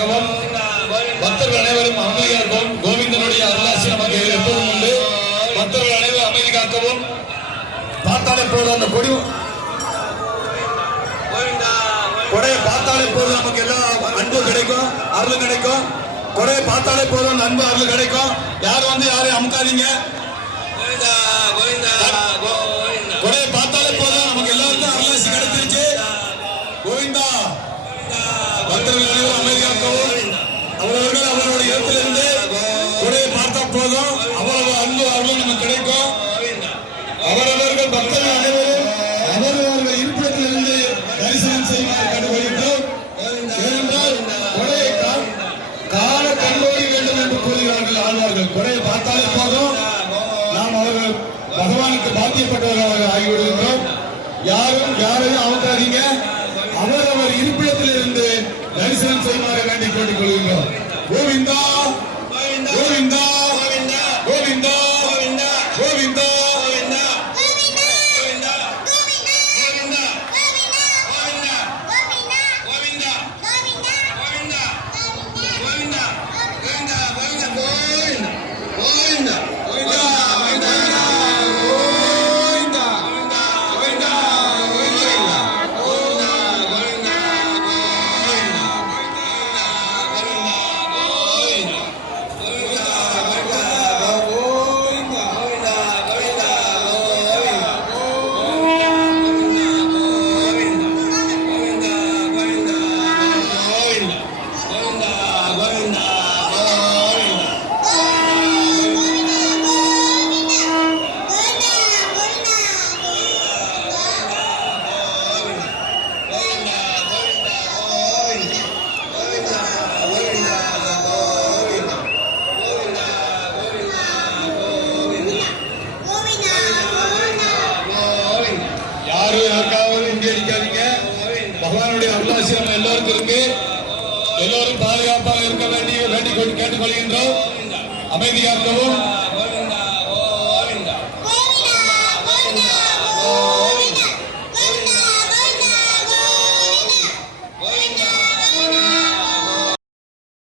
வணக்கமும். பக்தர்கள் அனைவரும் அமைதியாகவும் கோவிந்தனுடைய அருளாசி நமக்கு எப்போதும் உண்டு. பக்தர்கள் அனைவரும் அமைதி காக்கவும். பார்த்தாலே போது அந்த கொடி. கொடையை பார்த்தாலே போதும். நமக்கு எல்லா அன்பு கிடைக்கும். அருள் கிடைக்கும். கொடையை பார்த்தாலே போதும். அன்பு அருள் கிடைக்கும். யாரும் வந்து யாரையும் அமுக்காதீங்க. கொடையை பார்த்தாலே போதும். நமக்கு எல்லாருக்கும் அருளாசி கிடைச்சிருச்சு கோவிந்தா பக்தர்கள் அனைவரும் அமைதி அவரவர்கள் அவருடைய இடத்திலிருந்து உடைய பார்த்தா போதும். அவ்வளவு அன்பு அருள் நமக்கு கிடைக்கும். அவரவர்கள் பக்தர்கள் அனைவரும் அவரவர்கள் இருப்பிடத்திலிருந்து தரிசனம் செய்வார் கேட்டுக்கொள்கின்றோம் ஏனென்றால் கொடையை கால காண வேண்டும் என்று கூறுகிறார்கள் ஆழ்வார்கள். கொடையை பார்த்தாலே போதும். நாம் அவர்கள் பகவானுக்கு பாத்தியப்பட்டவர்களாக ஆகிவிடுகின்றோம். யாரும் யாரையும் அவுக்காதீங்க அவரவர் இருப்பிடத்திலிருந்து தரிசனம் செய்யுமாறு வேண்டிக் கேட்டுக் எல்லோரும் பாதுகாப்பாக இருக்க வேண்டிய வேண்டிக் கொண்டு கேட்டுக்கொள்கின்றோம் அமைதியாக்கவும்.